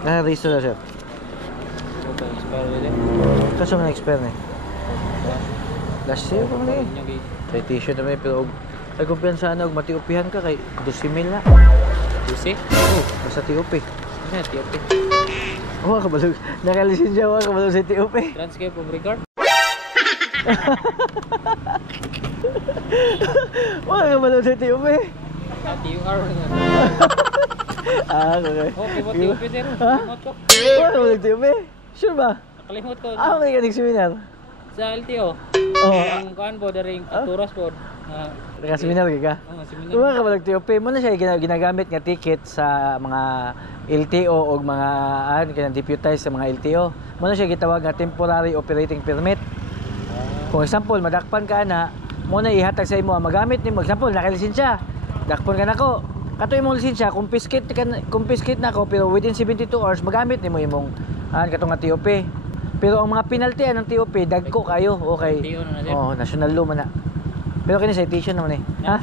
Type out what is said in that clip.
Naka-register na sir. Kaso mo na-expire na eh. Last year pa na eh. Kay t-shirt naman eh, pero ay kumpiyansa na, matiupihan ka kay 12,000 na. 12? Oo, basta TOP. Ano yan, TOP? Oo, kabalog. Nakalisensya ako, kabalog sa TOP. Transcape of record? Oo, kabalog sa TOP. TUR nga. Okay. Oh, kibot TOP sir. Ha? Kalimot ko. Oo, kabalog TOP. Sure ba? Nakalimot ko. May kanig seminar. Sa LTO. Oo. Ang kuhan po, daring turas po. Naka-seminar ka? Oo, seminar. Kung ka balag TOP, mo na siya ginagamit nga ticket sa mga LTO o mga kanang deputize sa mga LTO. Mo na siya gitawag nga temporary operating permit. Kung example, madakpan ka na, mo na ihatag sa imo magamit nimo. Example, naka-lisensya. Dakpon ka nako. Kato imong lisensya, confiscate nako pero within 72 hours magamit nimo imong katong nga TOP. Pero ang mga penalty ng TOP dagko kayo. Okay. LTO na na sir. Oh, national law man na. Pero kini citation naman eh. Ha?